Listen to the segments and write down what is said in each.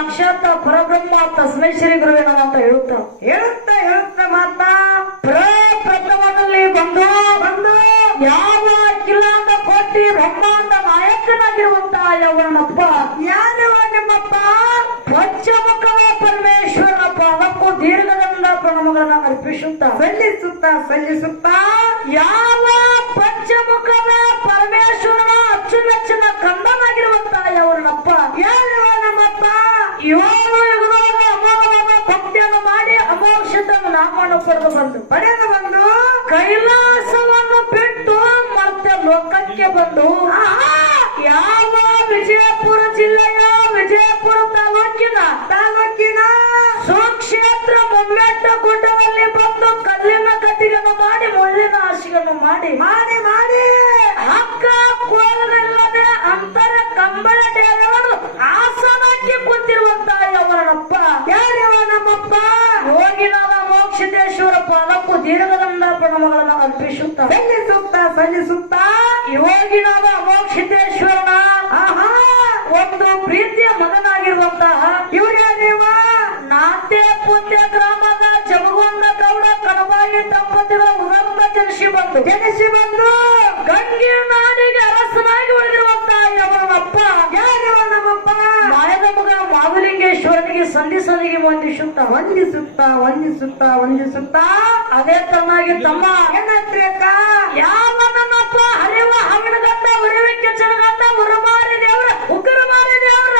ಸಾಕ್ಷಾತ್ ಪರಬ್ರಹ್ಮ ತಸ್ಮೈ ಶ್ರೀ ಗುರುವೇ ನಮಃ ಅಂತ ಹೇಳುತ್ತ. ಹೇಳುತ್ತ ಹೇಳುತ್ತ ಮಾತ ಪ್ರಪ್ರಥಮದಲ್ಲಿ ಬಂದು ಬಂದು ಯಾವ ಅಖಿಲಾಂಡ ಕೋಟಿ ಬ್ರಹ್ಮಾಂಡ ನಾಯಕನಾಗಿರುವಂತ ಯವನಪ್ಪ ಯಾರವ ನಿಮ್ಮಪ್ಪ? ಪಂಚಮುಖವೇ ಪರಮೇಶ್ವರನ ಪಾದಕ್ಕೂ ದೀರ್ಘದಿಂದ ಪ್ರಣಮಗಳನ್ನ ಅರ್ಪಿಸುತ್ತ, ಸಲ್ಲಿಸುತ್ತ ಸಲ್ಲಿಸುತ್ತ, ಯಾವ ಪಂಚಮುಖದ ಪರಮೇಶ್ವರನ ಅಚ್ಚುಮೆಚ್ಚಿನ ಕಂದನಾಗಿರುವಂತ ಯವನಪ್ಪ, ಯಾರ ಏಳು ಯುಗದೊಳಗ ಅಮೋಘವಾದ ಭಕ್ತಿಯನ್ನು ಮಾಡಿ ಅಮೋಕ್ಷದ ನಾಮವನ್ನು ಪಡೆದು ಬಂದು ಪಡೆದು ಬಂದು ಕೈಲಾಸವನ್ನು ಬಿಟ್ಟು ಮತ್ತೆ ಲೋಕಕ್ಕೆ ಬಂದು! ಯಾವ ವಿಜಯಪುರ ಜಿಲ್ಲೆಯ ವಿಜಯಪುರ ತಾಲೂಕಿನ ತಾಲೂಕಿನ ಸ್ವಕ್ಷೇತ್ರ ಮೊಮ್ಮೆಟ್ಟ ಗುಡ್ಡದಲ್ಲಿ ಬಂದು ಕಲ್ಲಿನ ಕಟ್ಟಿಗೆಯನ್ನು ಮಾಡಿ ಮುಳ್ಳಿನ ಹಾಸಿಗೆಯನ್ನು ಮಾಡಿ ಮಾಡಿ ಮಾಡಿ ಹಕ್ಕ ಕೋಲವಿಲ್ಲದೆ ಅಂತರ ಕಂಬಳ ದೇವರು ಆಸನಕ್ಕೆ ಕುಂತಿರುವಂತ ಯವರನಪ್ಪ ಯಾರಿವ ನಮ್ಮಪ್ಪ? ಯೋಗಿನಾದ ಮೋಕ್ಷದೇಶ್ವರ ಪಾಲಕ್ಕೂ ದೀರ್ಘದಂಡ ಪ್ರಣಮಗಳನ್ನು ಅರ್ಪಿಸುತ್ತ. ಸಲ್ಲಿಸುತ್ತ ಸಲ್ಲಿಸುತ್ತ? ಯೋಗಿನಾದ ಮೋಕ್ಷದೇಶ್ವರನ ಆಹಾ! ಒಂದು ಪ್ರೀತಿಯ ಮಗನಾಗಿರುವಂತಹ ಇವರೇನೇವ ನೀವ ನಾತೆ ಪುಣ್ಯ ಗ್ರಾಮದ ಜಮಗೊಂಡ ಗೌಡ ಕಡಬಾಗಿ ದಂಪತಿಗಳ ಉದರ್ನ ಜನಿಸಿ ಬಂದು. ಜನಿಸಿ ಬಂದು? ಗಂಗೆ ನಾಡಿಗೆ ಅರಸನಾಗಿ ಉಳಿದಿರುವಂತಹ ನಮ್ಮಪ್ಪ ಮಾಯದ ಮಗ ಮಾಧುಲಿಂಗೇಶ್ವರನಿಗೆ ಸಂಧಿ ಸಂಧಿಗೆ ವಂದಿಸುತ್ತ ವಂದಿಸುತ್ತ ವಂದಿಸುತ್ತ ವಂದಿಸುತ್ತ. ಅದೇ ತನ್ನಾಗಿ ತಮ್ಮ ಏನಾತ್ರಿ ಅಕ್ಕ ಯಾವ ನಮ್ಮಪ್ಪ ಹರಿವ ಹವಿನ ಉರವಿಕ್ಕೆ ಜನಗಂಡ ಉರಮಾರಿ ದೇವರ ಉಗ್ರ ಮಾರಿ ದೇವರ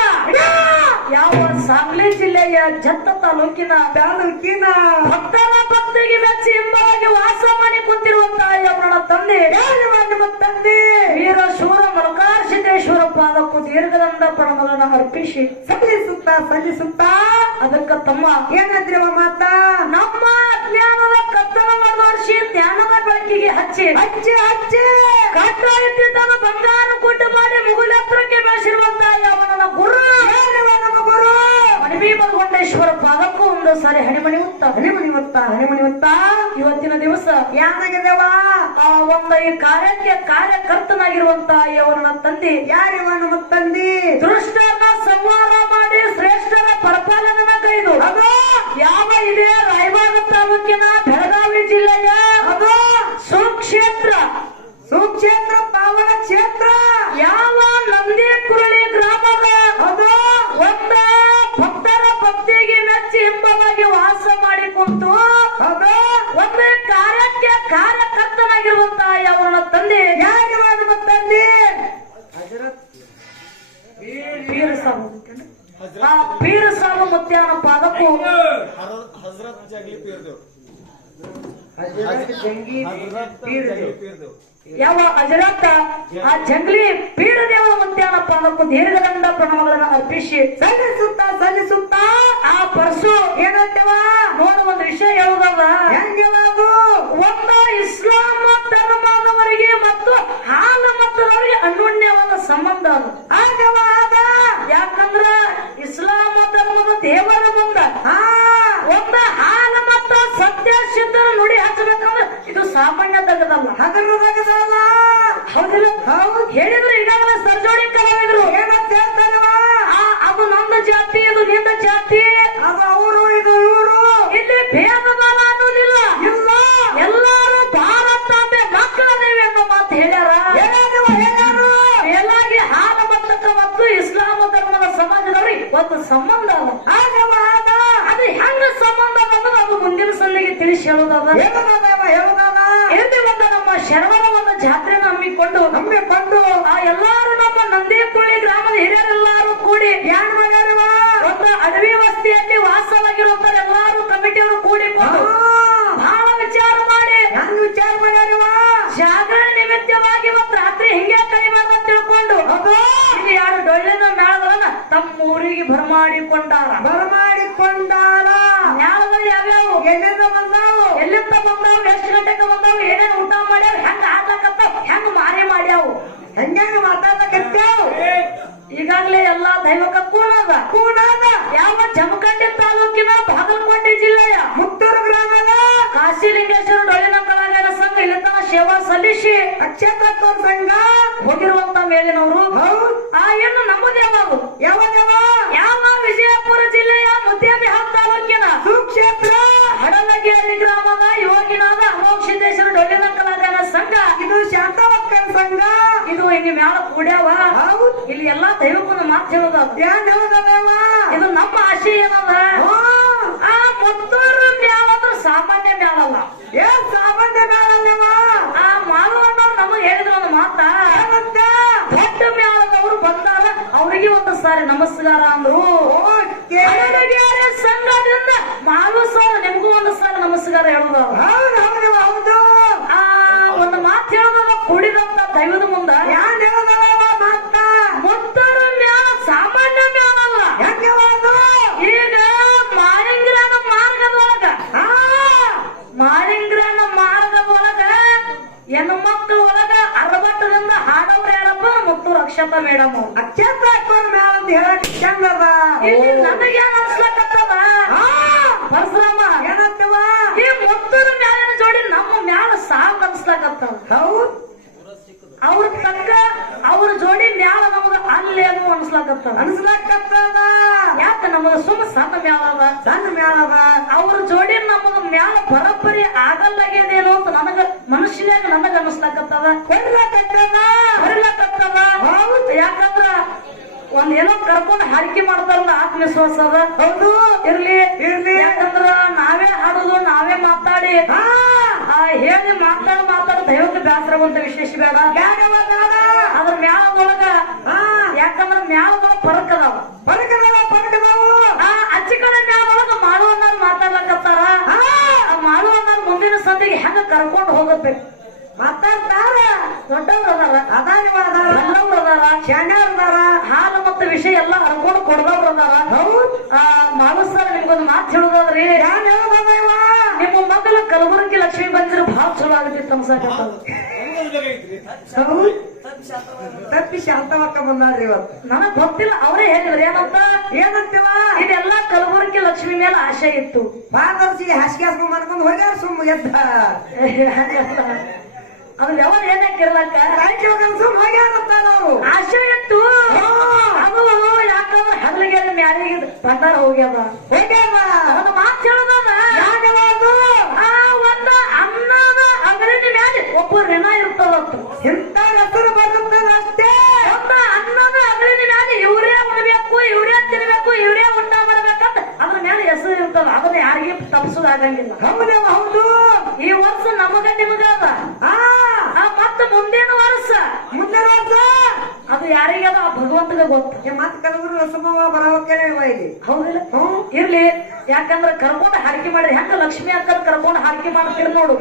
ಯಾವ ಸಾಂಗ್ಲಿ ಜಿಲ್ಲೆಯ ಜತ್ತ ತಾಲೂಕಿನ ತಾಲೂಕಿನ ಭಕ್ತನ ಭಕ್ತಿಗೆ ಮೆಚ್ಚಿ ಹಿಂಬಾಗಿ ವಾಸ ಮಾಡಿ ಕುಂತಿರುವಂತಹ ಅವರ ತಂದೆ. ನಿಮ್ಮ ತಂದೆ ವೀರ ಶೂರ ಮಲಕಾರ ಸಿದ್ದೇಶ್ವರ ಪಾದಕ್ಕೂ ದೀರ್ಘದಂಡ ಪ್ರಣಮಗಳನ್ನು ಅರ್ಪಿಸಿ ಸಲ್ಲಿಸುತ್ತ ಸಲ್ಲಿಸುತ್ತ. ಅದಕ್ಕ ತಮ್ಮ ಏನಾದ್ರಿವ ಮಾತಾ? ನಮ್ಮ ಜ್ಞಾನದ ಕತ್ತಲ ಮಾಡಿಸಿ ಜ್ಞಾನದ ಬೆಳಕಿಗೆ ಹಚ್ಚಿ. ಹಚ್ಚಿ ಹಚ್ಚಿ. ಕಟ್ಟ ಇಟ್ಟಿದ್ದನ್ನು ಬಂಗಾರ ಕೊಟ್ಟು ಮಾಡಿ ಮುಗುಲೆತ್ತರಕ್ಕೆ ಬೆಳೆಸಿರುವಂತಹ ಯವನನ ಗುರು ಯಾರವ ನಮ್ಮ ಗುರು ಮಣಿಬಿ ಮಲ್ಗೊಂಡೇಶ್ವರ ಪಾದಕ್ಕೂ ಒಂದು ಸಾರಿ ಹಣಿಮಣಿ ಹೊತ್ತ ಹಣಿಮಣಿ ಹೊತ್ತ ಹಣಿಮಣಿ ಹೊತ್ತ. ಇವತ್ತಿನ ದಿವಸ ಯಾರಾಗಿದ್ದೇವಾ? ಆ ಒಂದು ಈ ಕಾರ್ಯಕ್ಕೆ ಕಾರ್ಯಕರ್ತನಾಗಿರುವಂತ ಯವನ ತಂದೆ ಯಾರಿವ ನಮ್ಮ ತಂದಿ? ದೃಷ್ಟನ ಸಂವಾರ ಮಾಡಿ ಶ್ರೇಷ್ಠರ ಪರಪಾಲನ ಕೈದು. ಅದು ಯಾವ ಇದೆ ರಾಯಬಾಗ ತಾಲೂಕಿನ ಬೆಳಗಾವಿ ಜಿಲ್ಲೆಯ ಅದು ಸುಕ್ಷೇತ್ರ ಸುಕ್ಷೇತ್ರ ಪಾವನ ಕ್ಷೇತ್ರ ಹಜರತ್ ಪೀರ್ದು. ಜಗಲಿ ಯಾವ ಅಜರತ್ತ ಆ ಜಂಗ್ಲಿ ಪೀರ ದೇವರ ಮುತ್ಯಾನ ಪಾದಕ್ಕೂ ದೀರ್ಘದಂಡ ಪ್ರಣವಗಳನ್ನು ಅರ್ಪಿಸಿ ಸಲ್ಲಿಸುತ್ತ ಸಲ್ಲಿಸುತ್ತ ಆ ಪರಸು ಏನಂತವ? ನೋಡುವ ಒಂದು ವಿಷಯ ಹೇಳುದಲ್ಲ. ಹೆಂಗಿವ ಅದು ಒಂದು ಇಸ್ಲಾಂ ಧರ್ಮದವರಿಗೆ ಮತ್ತು ಹಾಲ ಅವರಿಗೆ ಅನ್ಯೋನ್ಯವಾದ ಸಂಬಂಧ ಅದು. ಆಗವ ದಗದಲ್ಲ ಹಗರದಾಗದಲ್ಲ ಹೌದಿಲ್ಲ ಹೌದು. ಹೇಳಿದ್ರು ಈಗಾಗಲೇ ಸರ್ಜೋಡಿ ಕಲಾವಿದ್ರು. ಏನಂತ ಹೇಳ್ತಾರವ ಆ, ಅದು ನಂದ ಜಾತಿ ಇದು ನಿಂದ ಜಾತಿ. ಅದು ಅವರು ಇದು ಇವರು. ಇಲ್ಲಿ ಭೇದ ಭಾವ ಅನ್ನೋದಿಲ್ಲ. ಇಲ್ಲ. ಎಲ್ಲಾರು ಭಾರತಾಂಬೆ ಮಕ್ಕಳದೇವೆ ಅನ್ನೋ ಮಾತು ಹೇಳ್ಯಾರ. ಮೇಲಾಗಿ ಹಾಲ ಮತ್ತಕ್ಕ ಮತ್ತು ಇಸ್ಲಾಂ ಧರ್ಮದ ಸಮಾಜದವ್ರಿಗೆ ಒಂದು ಸಂಬಂಧ ಅದ. ಆದ ಅದು ಹೆಂಗ ಸಂಬಂಧ ಅನ್ನೋದು ಅದು ಮುಂದಿನ ಸಂದಿಗೆ ತಿಳಿಸಿ ಹೇಳೋದದ. ಹೇಳುದಾದವ ಹೇಳುದಾದ. ಇಲ್ಲಿ ಒಂದು ಜಾತ್ರೆನ ಹಮ್ಮಿಕೊಂಡು ಹಮ್ಮಿಕೊಂಡು ಆ ಎಲ್ಲಾರು ನಮ್ಮ ನಂದಿಪುಳಿ ಗ್ರಾಮದ ಹಿರಿಯರೆಲ್ಲಾರು ಕೂಡಿ ಒಂದು ಅಡವಿ ವಸ್ತಿಯಲ್ಲಿ ವಾಸವಾಗಿರುವಂತ ಎಲ್ಲಾರು ಕಮಿಟಿಯವರು ಕೂಡಿಕೊಂಡು ಬಹಳ ವಿಚಾರ ಮಾಡಿ ನಾನು ವಿಚಾರ ಜಾಗರಣೆ ನಿಮಿತ್ತವಾಗಿ ಇವತ್ತು ರಾತ್ರಿ ಹಿಂಗೆ ಕೈಬಾರ್ದು ಅಂತ ತಿಳ್ಕೊಂಡು ಅದು ಇಲ್ಲಿ ಯಾರು ಡೊಳ್ಳಿನ ತಮ್ಮ ಊರಿಗೆ ಬರಮಾಡಿಕೊಂಡಾರ ಬರಮಾಡಿಕೊಂಡಾರ ಮೇಳಗಳು ಯಾವ್ಯಾವು? ಎಲ್ಲಿಂದ ಬಂದಾವು? ಎಲ್ಲಿಂದ ಬಂದಾವು? ಎಷ್ಟು ಗಂಟೆಗೆ ಬಂದಾವು? ಏನೇನು ಊಟ ಮಾಡ್ಯಾವ? ಹೆಂಗ ಆಡ್ಲಕತ್ತಾವ ಹೆಂಗ ಮಾರಿ ಮಾಡ್ಯಾವು? ಹೆಂಗ ಮಾತಾಡ್ಲಕತ್ತೇವು ಈಗಾಗಲೇ ಎಲ್ಲಾ ದೈವಕ ಕೂಣದ ಕೂಡ ಯಾವ ಜಮಖಂಡಿ ತಾಲೂಕಿನ ಬಾಗಲಕೋಟೆ ಜಿಲ್ಲೆಯ ಮುತ್ತೂರು ಗ್ರಾಮದ ಕಾಶಿಲಿಂಗೇಶ್ವರ ಋಷಿ ನಕ್ಷತ್ರಕ್ಕ ಸಂಘ ಹೋಗಿರುವಂತ ಮೇಲಿನವರು. ಆ ಹೆಣ್ಣು ನಮ್ಮ ದೇವರು ಯಾವ ದೇವ ಯಾವ ವಿಜಯಪುರ ಜಿಲ್ಲೆಯ ಮುದ್ದೇಬಿಹಾರ್ ತಾಲೂಕಿನ ಸುಕ್ಷೇತ್ರ. ಹಡಲಗಿಯಲ್ಲಿ ಗ್ರಾಮದ ಯೋಗಿನಾದ ಅಮೋಕ್ಷಿತೇಶ್ವರ ಡೊಳ್ಳಿನ ಕಲಾಕಾರ ಸಂಘ. ಇದು ಶಾಂತವಕ್ಕನ ಸಂಘ. ಇದು ಇಲ್ಲಿ ಮ್ಯಾಲ ಕೂಡ್ಯಾವ. ಇಲ್ಲಿ ಎಲ್ಲಾ ದೈವಕ್ಕೊಂದು ಮಾತು ಹೇಳೋದ ಇದು ನಮ್ಮ ಆಶಯ ಏನದ? ಆ ಮತ್ತೂರು ಮ್ಯಾಲ ಸಾಮಾನ್ಯ ಮ್ಯಾಲಲ್ಲ ಏನ್ ಅವರಿಗೆ ಒಂದು ಸಾರಿ ನಮಸ್ಕಾರ ಅಂದ್ರು. ಸಂಘದಿಂದ ಮಾಲು ಸರ್ ನಿಮಗೂ ಒಂದು ಸಾರಿ ನಮಸ್ಕಾರ ಹೇಳೋದು ಹೌದು ಆ ಒಂದು ಮಾತು ಹೇಳೋದ ಕುಡಿದಂತ ದೈವದ ಮುಂದ. ಮುತ್ತೂರು ಮ್ಯಾಲ ಸಾಮಾನ್ಯ ಮ್ಯಾಲಲ್ಲ ಈಗ ಮಾಲಿಂಗ್ರನ ಮಾರ್ಗದೊಳಗ. ಹಾ. ಮಾಲಿಂಗ್ರನ ಮಾರ್ಗದೊಳಗ ಹೆಣ್ಣು ಮಕ್ಕಳ ಒಳಗ ಅರವತ್ತರಿಂದ ಹಾಡವ್ರ ಯಾರಪ್ಪ ಮುತ್ತೂರು ರಕ್ಷತಾ ಮೇಡಮ್ ಅಂತ ಚಂದದ ಇಲ್ಲಿ ನನಗೇನ್ ಅನ್ಸ್ಲಕತ್ತದ ಪರಶುರಾಮ. ಏನಂತವ? ಈ ಮುತ್ತೂರು ಮ್ಯಾಲಿನ ಜೋಡಿ ನಮ್ಮ ಮ್ಯಾಲ ಸಾವು ಅನ್ಸ್ಲಕತ್ತವ ಹೌದು? ಅವ್ರ ತಕ್ಕ ಅವ್ರ ಜೋಡಿ ಮ್ಯಾಲ ನಮಗ ಅಲ್ಲಿ ಅನ್ನೋ ಅನ್ಸ್ಲಕತ್ತದ. ಅನ್ಸ್ಲಕತ್ತದ? ಯಾಕ ನಮಗ ಸುಮ್ಮ ಸಣ್ಣ ಮ್ಯಾಲ ಅದ? ಸಣ್ಣ ಮ್ಯಾಲದ ಅವ್ರ ಜೋಡಿ ನಮಗ ಮ್ಯಾಲ ಬರೋಬ್ಬರಿ ಆಗಲ್ಲಾಗ್ಯದೇನೋ ಅಂತ ನನಗ ಮನುಷ್ಯನಾಗ ನನಗ ಅನಿಸ್ಲಾಕತ್ತದ. ಕೊಡ್ಲಕತ್ತದ? ಬರಲಾಕತ್ತದ ಹೌದು. ಯಾಕಂದ್ರ ಒಂದ್ ಏನೋ ಕರ್ಕೊಂಡು ಹಾರಿಕೆ ಮಾಡ್ತಾರಲ್ಲ ಆತ್ಮವಿಶ್ವಾಸ ಅದ. ಹೌದು ಇರ್ಲಿ. ಇರ್ಲಿ. ಯಾಕಂದ್ರ ನಾವೇ ಹಾಡುದು ನಾವೇ ಮಾತಾಡಿ. ಆ ಹೇಳಿ ಮಾತಾಡ ಮಾತಾಡ ದೈವಕ್ಕೆ ಬೇಸರವಂತ ವಿಶೇಷ ಬೇಡ. ಅದ್ರ ಮ್ಯಾಲದೊಳಗ ಹಾ. ಯಾಕಂದ್ರ ಮ್ಯಾಲದೊಳಗ ಫರಕ್ ಅದಾವ. ಪರಕದವ ಪರಕದವು ಆ ಅಚ್ಚಿ ಕಡೆ ಮ್ಯಾಲದೊಳಗ ಮಾಡುವ ಮಾತಾಡ್ಲಕತ್ತಾರ. ಹಾ. ಆ ಮಾಡುವನ್ನಾರು ಮುಂದಿನ ಸಂದಿಗೆ ಹೆಂಗ ಕರ್ಕೊಂಡು ಹೋಗಬೇಕು ಮಾತಾಡ್ತಾರ ದೊಡ್ಡವ್ರು ಅದಾರ ಅದಾನಿವ ಅದಾರ ಸಣ್ಣವ್ರು ಅದಾರ ಶಾಣ್ಯವ್ರ ಅದಾರ ಹಾಲು ಮತ್ತು ವಿಷಯ ಎಲ್ಲ ಹರ್ಕೊಂಡು ಕೊಡ್ದವ್ರು ಅದಾರ ಹೌದು. ಆ ಸರ್ ನಿಮ್ಗೊಂದು ಮಾತು ಹೇಳುದಾದ್ರಿ? ಯಾನ್ ಹೇಳದವ ನಿಮ್ಮ ಮಗಲ ಕಲಬುರಗಿ ಲಕ್ಷ್ಮಿ ಬಂದಿರೋ ಬಹಳ ಚಲೋ ಆಗತ್ತಿತ್ತು ತಮ್ಮ ಹೌದು. ತಪ್ಪಿ ಶಾಂತವಕ್ಕ ಬಂದಾರ್ರಿ ಇವತ್ತು ನನಗ್ ಗೊತ್ತಿಲ್ಲ ಅವರೇ ಹೇಳಿದ್ರು ಏನಂತ? ಏನಂತೀವ? ಇದೆಲ್ಲ ಕಲಬುರಗಿ ಲಕ್ಷ್ಮಿ ಮೇಲೆ ಆಶೆ ಇತ್ತು. ಪಾದರ್ಶಿಗೆ ಹಾಸಿಗೆ ಹಾಸ್ಕೊಂಡ್ ಮಾಡ್ಕೊಂಡು ಹೋಗ್ಯಾರ ಸುಮ್ಮ ಎದ್ದ. ಅದು ಯಾವಾಗ ಏನಾಕಿರ್ಲಕ್ಕ ಹೋಗ್ಯಾರಂತ ನಾವು ಆಸೆ ಇತ್ತು ಅದು ಯಾಕಂದ್ರೆ ಹಗಲಿಗೆ ಮ್ಯಾಲಿಗೆ ಬಂದಾರ ಹೋಗ್ಯದ ಹೋಗ್ಯಾರ ಒಂದು ಮಾತು ಅದು? ಆ ಒಂದ ಅನ್ನದ ಮ್ಯಾಲೆ ಒಬ್ಬ ಋಣ ಇರ್ತದತ್ತು ಇಂಥ ಹೆಸರು ಬರುತ್ತದ ಅಷ್ಟೇ. ಒಂದ ಅನ್ನದ ಅಗಲಿನ ಮ್ಯಾಲೆ ಇವ್ರೇ ಉಣ್ಬೇಕು ಇವ್ರೇ ತಿನ್ಬೇಕು ಇವ್ರೇ ಮಾಡ್ಬೇಕಂತ ಮೇಲೆ ಹೆಸರು ಇರ್ತದ ಅದನ್ನ ಯಾರಿಗೆ ತಪ್ಪಿಸೋದಾಗಂಗಿಲ್ಲ. ಹೌದವ ಹೌದು. ಈ ವರ್ಷ ನಮಗ ನಿಮಗ ಅದ. ಮತ್ತ ಮುಂದಿನ ವರ್ಷ. ಮುಂದೆ ವರ್ಷ? ಅದು ಯಾರಿಗೆ ಆ ಭಗವಂತಗ ಗೊತ್ತು. ಮತ್ತ ಕೆಲವರು ರಸಮವ ಬರೋಕೆ ಇಲ್ಲಿ. ಹೌದಿಲ್ಲ ಇರ್ಲಿ. ಯಾಕಂದ್ರ ಕರ್ಕೊಂಡು ಹಾರಿಕೆ ಮಾಡಿದ್ರೆ ಹೆಂಗ ಲಕ್ಷ್ಮಿ ಅಕ್ಕ ಕರ್ಕೊಂಡು ಹಾರಿಕೆ ಮಾಡ್ತೀರಿ ನೋಡು.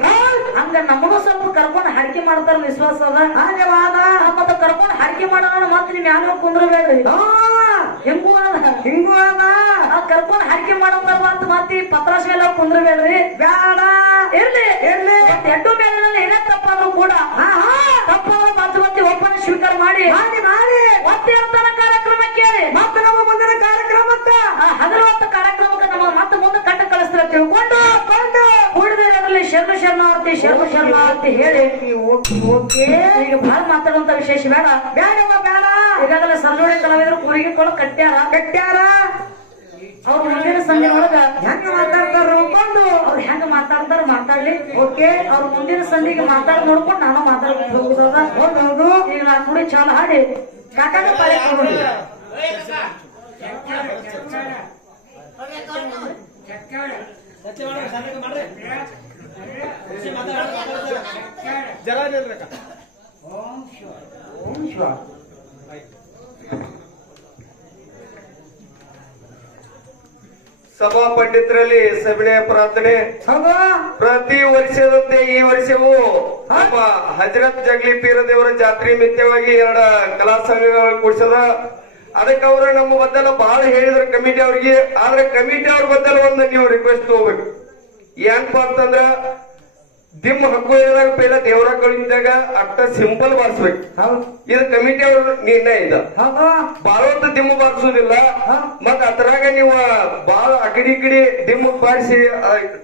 ಹಂಗ ನಮ್ಮನು ಸ್ವಲ್ಪ ಕರ್ಕೊಂಡು ಹಾರಿಕೆ ಮಾಡ್ತಾರ ವಿಶ್ವಾಸ ಅದ. ಹಾಗೆ ಮತ್ತ ಕರ್ಕೊಂಡು ಹಾರಿಕೆ ಮಾಡೋಣ ಮತ್ತೆ ನಿಮ್ ಯಾರು ಕುಂದ್ರಬೇಡ್ರಿ. ಹೆಂಗೂ ಅದ? ಹಿಂಗೂ ಅದ. ಆ ಕರ್ಕೊಂಡು ಹರಿಕೆ ಮಾಡೋದ್ರ ಅಂತ ಮತ್ತೆ ಈ ಪತ್ರಾಸ ಮೇಲೆ ಕುಂದ್ರಬೇಡ್ರಿ ಬೇಡ ಇರ್ಲಿ. ಇರ್ಲಿ. ಎಡ್ಡು ಮೇಲೆ ಏನೇ ತಪ್ಪಾದ್ರು ಕೂಡ ಮತ್ತೆ ಮತ್ತೆ ಒಪ್ಪನ ಸ್ವೀಕಾರ ಮಾಡಿ. ಮಾಡಿ ಮಾಡಿ. ಮತ್ತೆ ಇರ್ತಾನ ಕಾರ್ಯಕ್ರಮ ಕೇಳಿ. ಮತ್ತೆ ನಮ್ಮ ಮುಂದಿನ ಕಾರ್ಯಕ್ರಮಕ್ಕ? ಹಗಲೊತ್ತ ಕಾರ್ಯಕ್ರಮಕ್ಕೆ ನಮ್ಮ ಮತ್ತೆ ಮುಂದೆ ಕಟ್ಟ ಕಳಿಸ್ತಾರೆ ತಿಳ್ಕೊಂಡು. ಕೊಂಡು ಕುಡಿದಿರಲಿ ಶರ್ಮ ಶರ್ಮಾವತಿ ಶರ್ಮ ಶರ್ಮಾವತಿ ಹೇಳಿ. Okay okay. ಈಗ ಬಹಳ ಮಾತಾಡುವಂತ ವಿಶೇಷ ಬೇಡ. ಬೇಡವ ಬೇಡ. ಈಗಾಗಲೇ ಸಣ್ಣ ಕಲಾವಿದರು ಕೂರಿಗೆ ಕೊಳ ಕಟ್ಟ್ಯಾರ. ಕಟ್ಟ್ಯಾರ. ಅವ್ರ ಮುಂದಿನ ಸಂಜೆ ಒಳಗ ಹೆಂಗ ಮಾತಾಡ್ತಾರ ನೋಡ್ಕೊಂಡು ಅವ್ರು ಹೆಂಗ ಮಾತಾಡ್ತಾರ ಮಾತಾಡ್ಲಿ? ಓಕೆ ಅವ್ರ ಮುಂದಿನ ಸಂಧಿಗೆ ಮಾತಾಡ್ ನೋಡ್ಕೊಂಡು ನಾನು ಮಾತಾಡ್ಕೊಂಡು ಹೋಗುದದ ಹೌದು ಈಗ ನಾನು ನೋಡಿ ಚಾಲ ಹಾಡಿ. ಕಾಕಾಗ ಪಾಳಿ ಜರ ನಿಲ್ರಕ್ಕ ಓಂ ಶಿವ. ಸಭಾ ಪಂಡಿತರಲ್ಲಿ ಸಭೆಯ ಪ್ರಾರ್ಥನೆ. ಪ್ರತಿ ವರ್ಷದಂತೆ ಈ ವರ್ಷವೂ ನಮ್ಮ ಹಜರತ್ ಜಗ್ಲಿ ಪೀರ ದೇವರ ಜಾತ್ರೆ ಮಿತ್ಯವಾಗಿ ಎರಡ ಕಲಾ ಸಂಘಗಳು ಕೂಡಿಸದ. ಅದಕ್ಕೆ ಅವರು ನಮ್ಮ ಬದ್ದಲ ಬಹಳ ಹೇಳಿದ್ರು ಕಮಿಟಿ ಅವ್ರಿಗೆ. ಆದ್ರೆ ಕಮಿಟಿ ಅವ್ರ ಬದ್ದಲ ಒಂದು ನೀವು ರಿಕ್ವೆಸ್ಟ್ ತಗೋಬೇಕು. ಏನಪ್ಪಾ ಅಂತಂದ್ರ ದಿಮ್ ಹಕ್ಕೋದಾಗ ಪೈಲ ದೇವರ ಕಳಿಂದಾಗ ಅಷ್ಟ ಸಿಂಪಲ್ ಬಾರಿಸ್ಬೇಕು. ಹೌದು. ಇದು ಕಮಿಟಿ ಅವ್ರ ನಿರ್ಣಯ ಹಾ. ಹೌದು ಬಾಳೊತ್ತು ದಿಮ್ಮ ಬಾರಿಸುದಿಲ್ಲ ಹಾ. ಮತ್ ಅದ್ರಾಗ ನೀವು ಬಾಳ ಅಕಡಿ ಕಡಿ ದಿಮ್ಮ ಬಾರಿಸಿ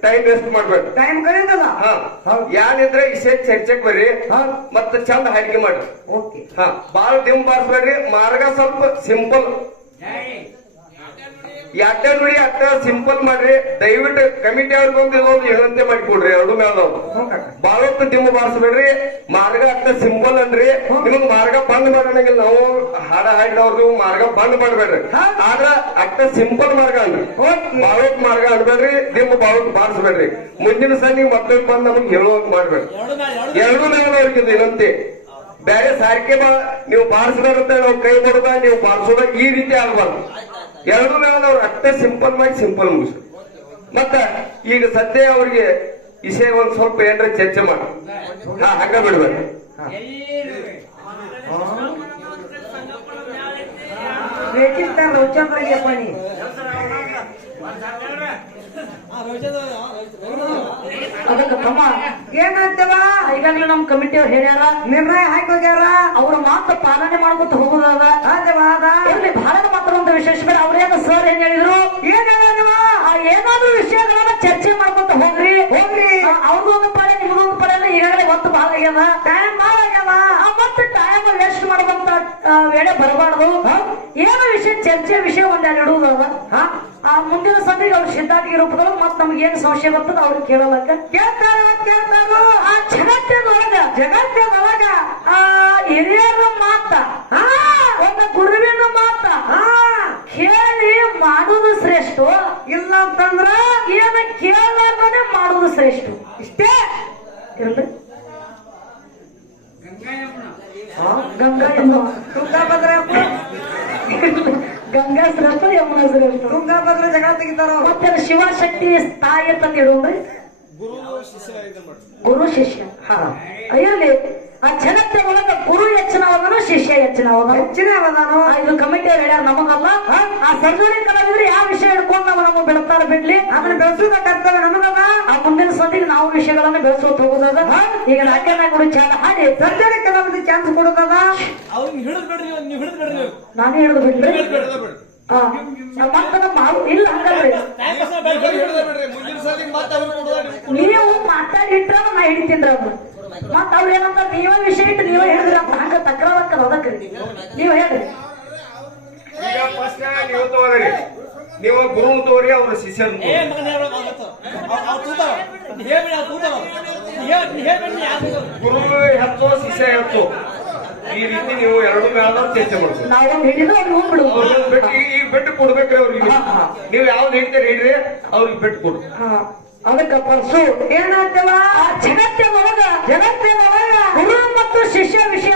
ಟೈಮ್ ವೇಸ್ಟ್ ಮಾಡ್ಬೇಕು. ಟೈಮ್ ಹೌದು. ಯಾನಿದ್ರೆ ಇಸೆ ಚರ್ಚೆಗ್ ಬರ್ರಿ. ಮತ್ತ ಚಂದ ಹಾಡಿಕೆ ಮಾಡ್ರಿ. ಓಕೆ. ಹಾ. ಬಾಳ ದಿಮ್ಮ ಬಾರಿಸ್ಬೇಡ್ರಿ. ಮಾರ್ಗ ಸ್ವಲ್ಪ ಸಿಂಪಲ್. ಅಟ್ಟ ನೋಡಿ ಅಟ್ಟ ಸಿಂಪಲ್ ಮಾಡ್ರಿ. ದಯವಿಟ್ಟು ಕಮಿಟಿ ಅವ್ರಿಗೆ ಹೋಗಿ ಹೋಗಿ ಹೇಳಂತೆ ಮಾಡಿಕೊಡ್ರಿ. ಎರಡು ಮೇಲೆ ಬಾಳೊತ್ತು ದಿಮ್ಮ ಬಾರಿಸ್ಬೇಡ್ರಿ. ಮಾರ್ಗ ಅಟ್ಟ ಸಿಂಪಲ್ ಅನ್ರಿ ನಿಮಗ್ ಮಾರ್ಗ ಬಂದ್ ಮಾಡಂಗಿಲ್ಲ ನಾವು ಹಾಡ ಹಾಡಿದವ್ರದ್ದು ಮಾರ್ಗ ಬಂದ್ ಮಾಡ್ಬೇಡ್ರಿ. ಆದ್ರ ಅಟ್ಟ ಸಿಂಪಲ್ ಮಾರ್ಗ ಅನ್ರಿ ಬಾಳೊತ್ ಮಾರ್ಗ ಅನ್ಬೇಡ್ರಿ ದಿಮ್ಮ ಬಾಳೊತ್ ಬಾರಿಸ್ಬೇಡ್ರಿ. ಮುಂದಿನ ಸಲ ಮತ್ತೊಂದು ಬಂದ್ ನಮಗ್ ಹೇಳುವಂಗ್ ಮಾಡ್ಬೇಡ್ರಿ. ಎರಡು ಮೇಲೆ ಅವ್ರಿಗೆ ಏನಂತೆ ಬೇರೆ ಸಾರಿಗೆ ನೀವು ಬಾರಿಸ್ಬೇಕಂತ ನಾವು ಕೈ ಕೊಡದ ನೀವು ಬಾರಿಸೋದ ಈ ರೀತಿ ಆಗ್ಬಾರ್ದು. ಎರಡು ಅವ್ರು ಅಷ್ಟೇ ಸಿಂಪಲ್ ಮಾಡಿ ಸಿಂಪಲ್ ಮುಗಿಸ್ರು. ಮತ್ತ ಈಗ ಸದ್ಯ ಅವ್ರಿಗೆ ವಿಷಯ ಒಂದ್ ಸ್ವಲ್ಪ ಏನ್ರ ಚರ್ಚೆ ಮಾಡಿ. ಹಾ ಹಂಗ ಬಿಡ್ಬೇಕು. ಅದಕ್ಕೆ ತಮ್ಮ ಏನಂತವ ಈಗಾಗಲೇ ನಮ್ ಕಮಿಟಿ ಅವ್ರು ಹೇಳ್ಯಾರ ನಿರ್ಣಯ ಹಾಕಿ ಹೋಗ್ಯಾರ. ಅವ್ರ ಮಾತು ಪಾಲನೆ ಮಾಡ್ಕೊತ ಹೋಗೋದದ. ಅದ ಭಾರತ ಮಾತ್ರ ಒಂದು ವಿಶೇಷ ಬೇಡ ಅವ್ರೇನು ಸರ್ ಏನ್ ಹೇಳಿದ್ರು ಏನ್ ಏನಾದ್ರೂ ವಿಷಯಗಳನ್ನ ಚರ್ಚೆ ಮಾಡ್ಕೊಂತ ಹೋಗ್ರಿ. ಹೋಗ್ರಿ. ಆ, ಅವ್ರದ್ದೊಂದು ಪಡೆ ನಿಮ್ದೊಂದು ಪಡೆ ಅಂದ್ರೆ ಬಹಳ ಆಗ್ಯದ. ಟೈಮ್ ಭಾಳ ಆಗ್ಯಾವ ಆ, ಮತ್ತೆ ಟೈಮ್ ವೇಸ್ಟ್ ಮಾಡುವಂತ ವೇಳೆ ಬರಬಾರ್ದು. ಏನೋ ವಿಷಯ ಚರ್ಚೆ ವಿಷಯ ಒಂದೆರಡು ಇಡುವುದದ ಹಾ. ಆ ಮುಂದಿನ ಸಂದಿಗೆ ಅವ್ರ ಸಿದ್ಧಾಂತಿಗೆ ರೂಪದಲ್ಲಿ ಮತ್ತೆ ನಮ್ಗೆ ಏನು ಸಂಶಯ ಬರ್ತದ ಅವ್ರಿಗೆ ಕೇಳಲಕ್ಕ ಕೇಳ್ತಾರ ಕೇಳ್ತಾರ. ಆ ಜಗತ್ತಿನೊಳಗ ಜಗತ್ತಿನೊಳಗ ಆ ಹಿರಿಯರ ಮಾತ ಆ ಒಂದು ಗುರುವಿನ ಮಾತ ಆ ಕೇಳಿ ಮಾಡುವುದು ಶ್ರೇಷ್ಠ. ಇಲ್ಲ ಅಂತಂದ್ರ ಏನ ಕೇಳಲಾರ್ದೇ ಮಾಡುವುದು ಶ್ರೇಷ್ಠ. ಇಷ್ಟೇ. ಇರ್ಲಿ ಹಾ ಗಂಗಾ ಯಮುನಾ ತುಂಗಭದ್ರ ಗಂಗಾ ಶ್ರೇಷ್ಠ ಯಮುನಾ ಶ್ರೇಷ್ಠ ತುಂಗಭದ್ರ ಜಗಳ ತೆಗಿತಾರ ಅವ್ರು. ಮತ್ತೆ ಶಿವಶಕ್ತಿ ತಾಯಿ ಅಂತ ಇಡುವ್ರಿ ಗುರು ಶಿಷ್ಯ ಇದನ್ನ ಮಾಡಿ ಗುರು ಶಿಷ್ಯ ಹಾ ಇರ್ಲಿ ಆ ಜನತೆ ಒಳಗ ಗುರು ಹೆಚ್ಚಿನವನು ಶಿಷ್ಯ ಹೆಚ್ಚಿನವನು ಹೆಚ್ಚಿನ ಅವದಾನು ಆ, ಇದು ಕಮಿಟಿ ಅವ್ರು ಹೇಳ್ಯಾರ ನಮಗಲ್ಲ. ಆ ಸರ್ಜರಿ ಕಲಾವಿದ್ರು ಯಾವ ವಿಷಯ ಹಿಡ್ಕೊಂಡು ನಾವು ನಮಗೆ ಬೆಳತಾರ ಬಿಡ್ಲಿ? ಅದನ್ನ ಬೆಳೆಸುದ ಕರ್ತವ್ಯ ನಮಗಲ್ಲ ಆ ಮುಂದಿನ ಸಂದಿಗೆ ನಾವು ವಿಷಯಗಳನ್ನ ಬೆಳೆಸೋದು ಹೋಗೋದದ ಈಗ ನಾಲ್ಕನೇ ಗುರು ಚಾಲ ಹಾಡಿ. ಸರ್ಜರಿ ಕಲಾವಿದ ಚಾನ್ಸ್ ಕೊಡೋದದ? ಅವ್ರಿಗೆ ಹಿಡಿದು ಬಿಡ್ರಿ ನೀವು ಹಿಡಿದು ಬಿಡ್ರಿ ನಾನೇ ಹಿಡಿದು ಬಿಡ್ರಿ ಇಲ್ಲ ಹಂಗಲ್ರಿ. ನೀವು ಮಾತಾಡಿಟ್ರ ನಾ ಹಿಡಿತೀನಿ ಅದು ಮತ್ತ ಅವ್ರ ಏನಂತ ನೀವ ವಿಷಯ ಇಟ್ಟು ನೀವ ಹೇಳಿದ್ರಿ ಅಂತ ಹಂಗ ತಕ್ರಾರಕ್ಕ ಅದಕ್ರಿ ನೀವ್ ಹೇಳ್ರಿ. ಈಗ ಫಸ್ಟ್ ನೀವು ತಗೋರಿ. ನೀವು ಗುರು ತೋರಿ ಅವ್ರ ಶಿಷ್ಯರು ಗುರು ಹೆಚ್ಚು ಶಿಷ್ಯ ಹೆಚ್ಚು ಈ ರೀತಿ ನೀವು ಎರಡು ಮೇಲದವ್ರು ಚರ್ಚೆ ಮಾಡ್ತೀವಿ ನಾವು ಹಿಡಿದು ಅವ್ರು ಬಿಡು. ಬಿಟ್ಟು ಈಗ ಬಿಟ್ಟು ಕೊಡ್ಬೇಕ್ರಿ ಅವ್ರಿಗೆ. ನೀವು ಯಾವ್ದು ಹೇಳ್ತೀರಿ ಹೇಳ್ರಿ ಅವ್ರಿಗೆ ಬಿಟ್ಟು ಕೊಡು. ಅದಕ್ಕ ಪರ್ಸು ಏನಾಗ್ತವ? ಆ ಜಗತ್ತಿನ ಒಳಗ ಗುರು ಮತ್ತು ಶಿಷ್ಯ ವಿಷಯ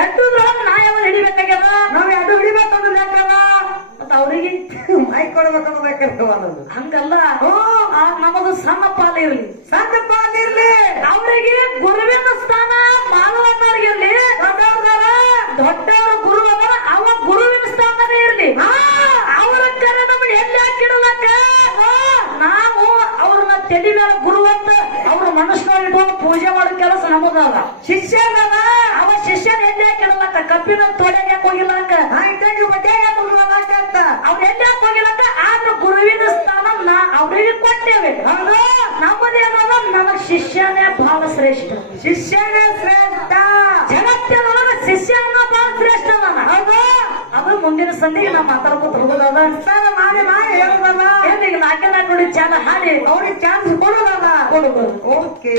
ಎಡ್ಡುದ್ರೊಳಗ ನಾ ಯಾವ ಹಿಡಿಬೇಕಾಗ್ಯದ? ನಾವು ಎದ್ದು ಹಿಡಿಬೇಕಂದ್ರೆ ಲೆಕ್ಕದ ಮತ್ತ ಅವ್ರಿಗೆ ಮೈ ಕೊಡ್ಬೇಕನ್ನೋದು ಲೆಕ್ಕದವ ನಮ್ದು ಹಂಗಲ್ಲ. ಆ, ನಮದು ಸಣ್ಣ ಪಾಲ ಇರ್ಲಿ. ಸಣ್ಣ ಪಾಲಿರ್ಲಿ ಅವರಿಗೆ ಗುರುವಿನ ಸ್ಥಾನ ಮಾನವನ್ನರಿಗಿರ್ಲಿ ದೊಡ್ಡವರ ಗುರು ಅವರ ಅವ ಗುರುವಿನ ಸ್ಥಾನನೇ ಇರ್ಲಿ. ಅವರ ಕರೆ ನಮ್ಗೆ ಎಲ್ಲಿ ಹಾಕಿಡಲಕ್ಕ ನಾವು ಅವ್ರನ್ನ ತಲೆ ಮೇಲೆ ಗುರು ಅಂತ ಅವ್ರ ಮನಸ್ಸಿನಲ್ಲಿ ಇಟ್ಕೊಂಡು ಪೂಜೆ ಮಾಡೋ ಕೆಲಸ ನಮಗಲ್ಲ. ಶಿಷ್ಯನದ ಅವ ಶಿಷ್ಯನ ಎಲ್ಲಿ ಹಾಕಿಡಲಕ್ಕ ಕಬ್ಬಿನ ತೊಡೆಗೆ ಹೋಗಿಲ್ಲ ಇಟ್ಟಾಗಿ ಬಟ್ಟೆಗೆ ಅಂತ. ಅವ್ರ ಎಲ್ಲಿ ಹೋಗಿಲ್ಲ ಹೋಗಿಲ್ಲಕ್ಕ? ಆದ್ರ ಗುರುವಿನ ಸ್ಥಾನ ನಾ ಅವ್ರಿಗೆ ಕೊಟ್ಟೇವೆ. ಹೌದು. ನಮ್ಮದೇನಲ್ಲ ನನಗ್ ಶಿಷ್ಯನೇ ಬಹಳ ಶ್ರೇಷ್ಠ. ಶಿಷ್ಯನೇ ಶ್ರೇಷ್ಠ. ಜಗತ್ತಿನೊಳಗ ಶಿಷ್ಯನ ಭಾವ ಬಹಳ ಶ್ರೇಷ್ಠ. ಹೌದು ಅದು ಮುಂದಿನ ಸಂದಿಗೆ ನಾ ಮಾತಾಡ್ಕೊತ ಹೋಗೋದದ. ಸರ್ ಮಾಡಿ ಮಾಡಿ ಹೇಳುದಲ್ಲ. ಏನ್ ಈಗ ನಾಲ್ಕೆ ನಾಲ್ಕು ನೋಡಿ ಚಾಲ ಹಾಡಿ ಅವ್ರಿಗೆ ಚಾನ್ಸ್ ಕೊಡೋದಲ್ಲ ಕೊಡೋದು ಕೊಡು. ಓಕೆ.